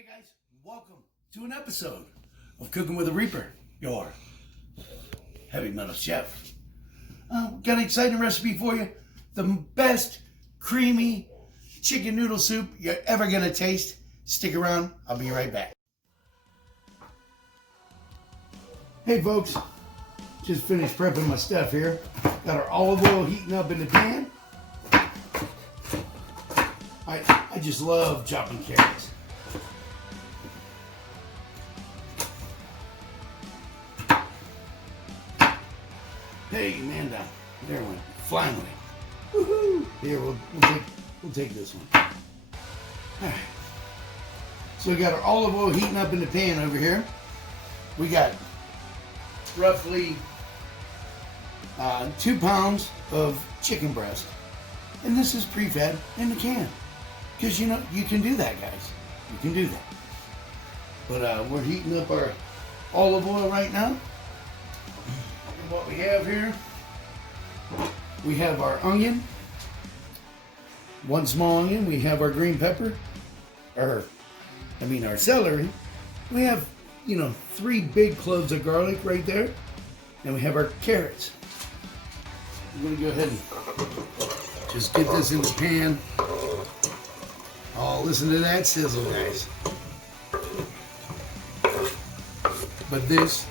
Hey guys, welcome to an episode of Cooking with a Reaper, your heavy metal chef. Got an exciting recipe for you. The best creamy chicken noodle soup you're ever gonna taste. Stick around, I'll be right back. Hey folks, just finished prepping my stuff here. Got our olive oil heating up in the pan. I just love chopping carrots. Hey, Amanda, there went flying away. Woohoo! Here, we'll take this one. All right. So we got our olive oil heating up in the pan over here. We got roughly 2 pounds of chicken breast, and this is pre-fed in the can. Because you know you can do that, guys. You can do that. But we're heating up our olive oil right now. And what we have here, we have our onion, 1 small onion. We have our green pepper, our celery. We have, 3 big cloves of garlic right there. And we have our carrots. I'm going to go ahead and just get this in the pan. Oh, listen to that sizzle, guys. But this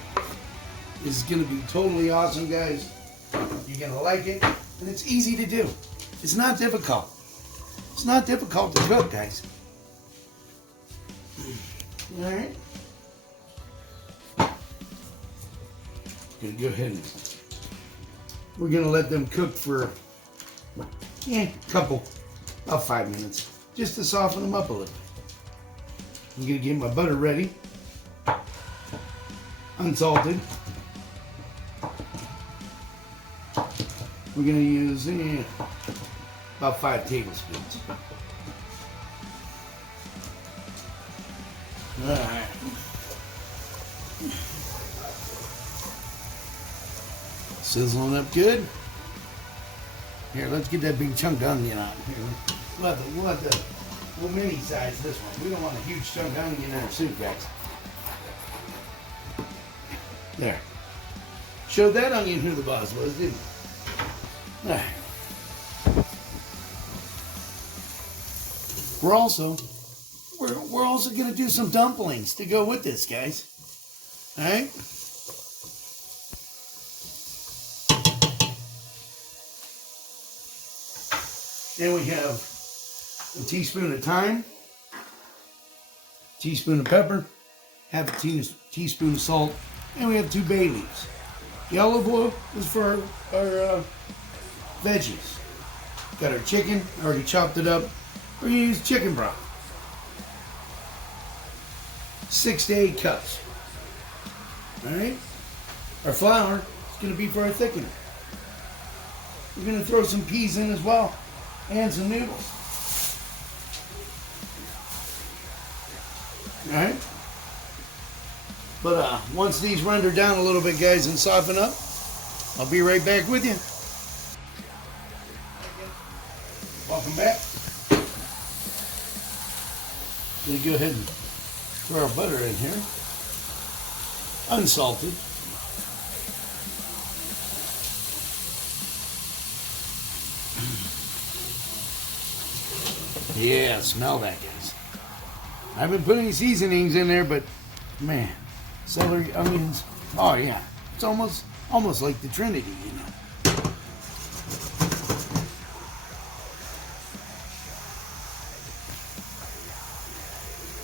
is going to be totally awesome, guys. You're going to like it. And it's easy to do. It's not difficult. It's not difficult to cook, guys. All right. Gonna go ahead and we're gonna let them cook for about 5 minutes, just to soften them up a little bit. I'm gonna get my butter ready, unsalted. We're gonna use about 5 tablespoons. All right. Sizzling up good. Here, let's get that big chunk of onion out. Here, we'll have the mini size this one. We don't want a huge chunk of onion in our soup, guys. There. Showed that onion who the boss was, didn't we? All right. We're also gonna do some dumplings to go with this, guys. All right. Then we have a teaspoon of thyme, teaspoon of pepper, half a teaspoon of salt, and we have 2 bay leaves. The olive oil is for our veggies. Got our chicken, already chopped it up. We're gonna use chicken broth. 6 to 8 cups. All right. Our flour is gonna be for our thickener. We're gonna throw some peas in as well. And some noodles. Alright? But once these render down a little bit, guys, and soften up, I'll be right back with you. Welcome back. Gonna go ahead and throw our butter in here. Unsalted. Yeah, smell that, guys. I've been putting seasonings in there, but man, celery, onions. Oh yeah, it's almost like the Trinity, you know.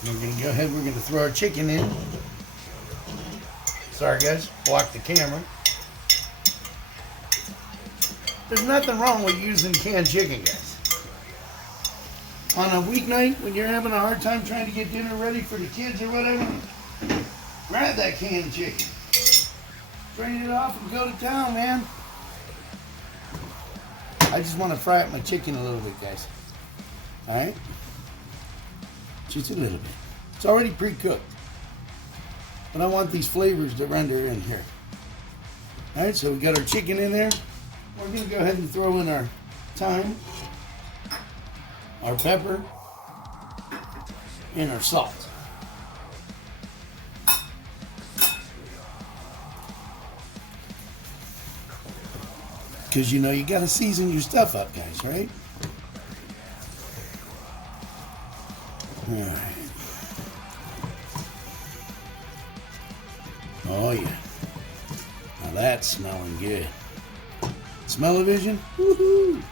We're gonna go ahead. We're gonna throw our chicken in. Sorry, guys, block the camera. There's nothing wrong with using canned chicken, guys. On a weeknight, when you're having a hard time trying to get dinner ready for the kids or whatever, grab that canned chicken. Drain it off and go to town, man. I just want to fry up my chicken a little bit, guys. Alright? Just a little bit. It's already pre-cooked. But I want these flavors to render in here. Alright, so we got our chicken in there. We're going to go ahead and throw in our thyme, our pepper, and our salt. Because, you know, you got to season your stuff up, guys, right? All right. Oh, yeah. Now that's smelling good. Smell-o-vision? Woohoo!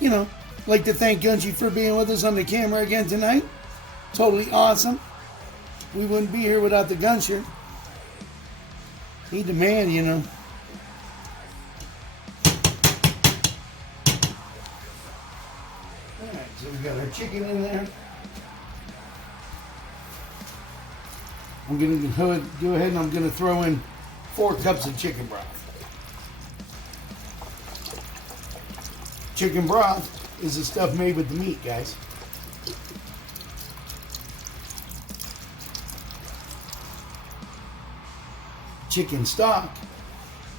You know, like to thank Gunji for being with us on the camera again tonight. Totally awesome. We wouldn't be here without the Gunsher. He's the man, you know. Alright, so we got our chicken in there. I'm going to go ahead and I'm going to throw in 4 cups of chicken broth. Chicken broth is the stuff made with the meat, guys. Chicken stock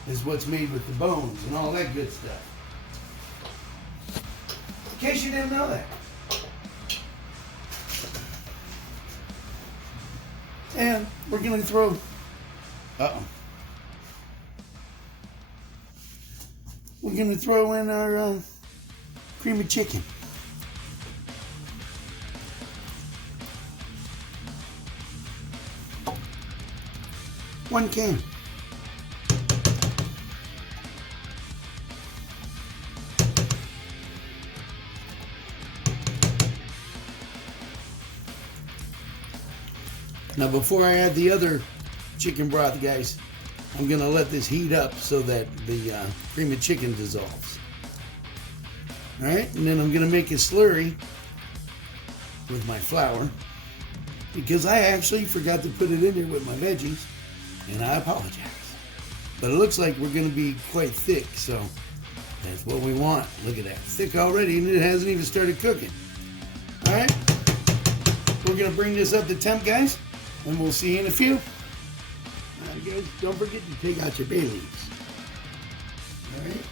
is what's made with the bones and all that good stuff. In case you didn't know that. And we're going to throw... We're going to throw in our creamy chicken. One can. Now before I add the other chicken broth, guys, I'm going to let this heat up so that the creamy chicken dissolves. Alright, and then I'm going to make a slurry with my flour because I actually forgot to put it in there with my veggies, and I apologize. But it looks like we're going to be quite thick, so that's what we want. Look at that. Thick already, and it hasn't even started cooking. Alright, we're going to bring this up to temp, guys, and we'll see you in a few. Guys, don't forget to take out your bay leaves. Alright.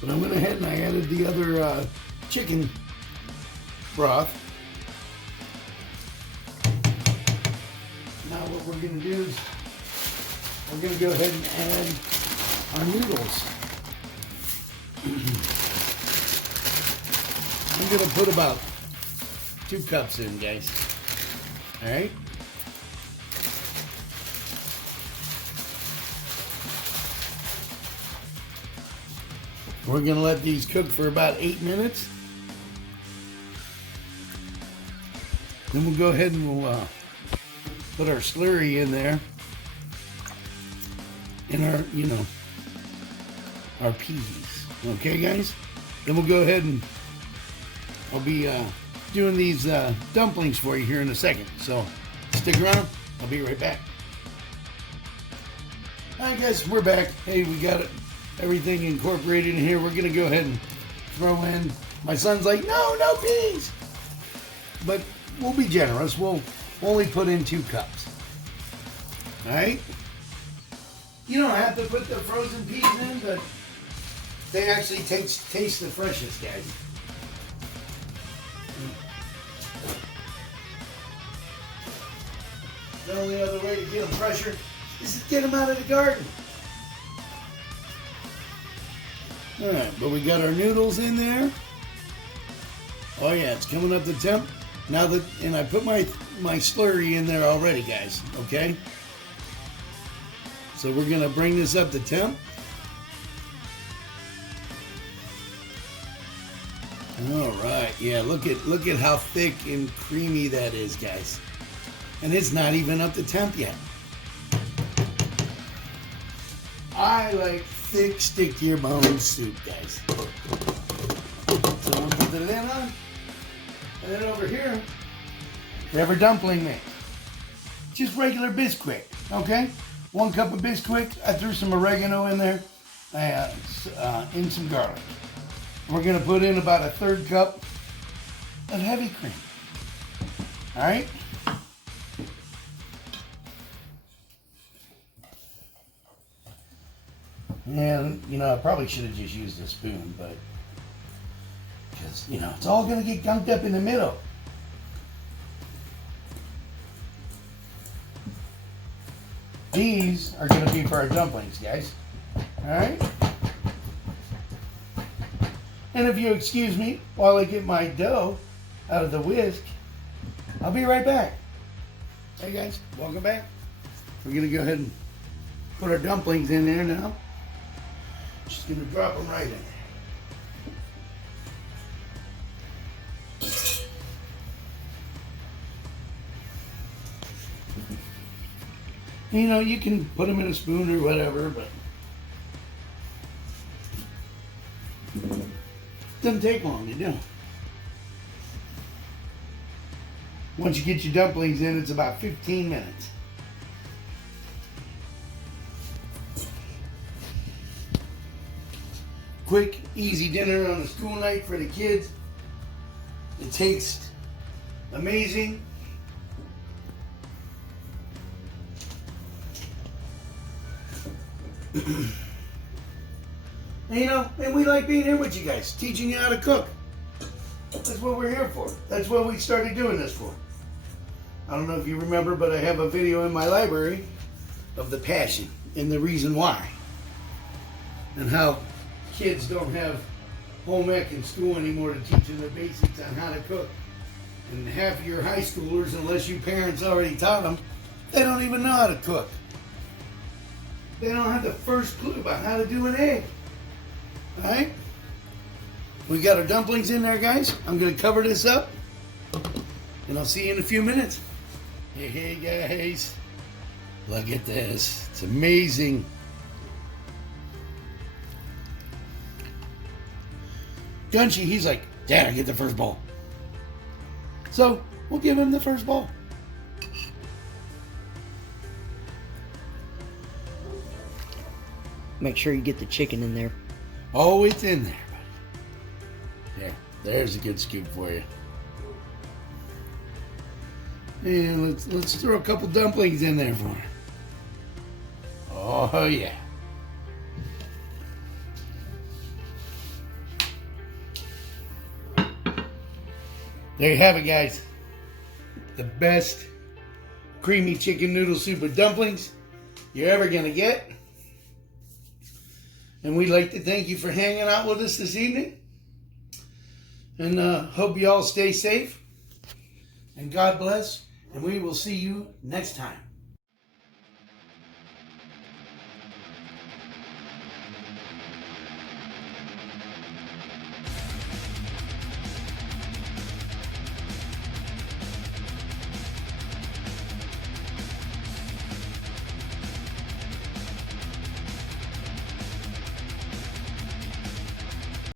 But I went ahead and I added the other chicken broth. Now what we're going to do is we're going to go ahead and add our noodles. I'm going to put about 2 cups in, guys. Alright. We're going to let these cook for about 8 minutes. Then we'll go ahead and we'll put our slurry in there. And our, you know, our peas. Okay, guys? Then we'll go ahead and I'll be doing these dumplings for you here in a second. So stick around. I'll be right back. Alright, guys, we're back. Hey, we got it. Everything incorporated in here. We're going to go ahead and throw in. My son's like, no peas. But we'll be generous. We'll only put in 2 cups. Alright? You don't have to put the frozen peas in, but they actually taste the freshest, guys. The only other way to get them fresher is to get them out of the garden. Alright, but we got our noodles in there. Oh yeah, it's coming up to temp. Now that, and I put my slurry in there already, guys, okay? So we're gonna bring this up to temp. Alright, yeah, look at how thick and creamy that is, guys. And it's not even up to temp yet. I like thick, stick to your bones soup, guys. So we'll put the lid on. And then over here, we have our dumpling mix. Just regular bisquick, okay? 1 cup of bisquick. I threw some oregano in there, and some garlic. We're gonna put in about a 1/3 cup of heavy cream. All right. And, you know, I probably should have just used a spoon, but because, you know, it's all going to get gunked up in the middle. These are going to be for our dumplings, guys. Alright? And if you excuse me while I get my dough out of the whisk, I'll be right back. Hey guys, welcome back. We're going to go ahead and put our dumplings in there now. Just going to drop them right in there. You know, you can put them in a spoon or whatever, but it doesn't take long to do. Once you get your dumplings in, it's about 15 minutes. Quick, easy dinner on a school night for the kids. It tastes amazing. You know, and we like being here with you guys, teaching you how to cook. That's what we're here for. That's what we started doing this for. I don't know if you remember, but I have a video in my library of the passion and the reason why. And how kids don't have home ec in school anymore to teach them the basics on how to cook. And half of your high schoolers, unless you parents already taught them, they don't even know how to cook. They don't have the first clue about how to do an egg. Alright? We got our dumplings in there, guys. I'm going to cover this up. And I'll see you in a few minutes. Hey guys. Look at this. It's amazing. Gunchy, he's like, Dad, I get the first ball. So, we'll give him the first ball. Make sure you get the chicken in there. Oh, it's in there, buddy. Yeah, there's a good scoop for you. And let's throw a couple dumplings in there for her. Oh, yeah. There you have it, guys. The best creamy chicken noodle soup with dumplings you're ever going to get. And we'd like to thank you for hanging out with us this evening. And hope you all stay safe. And God bless. And we will see you next time.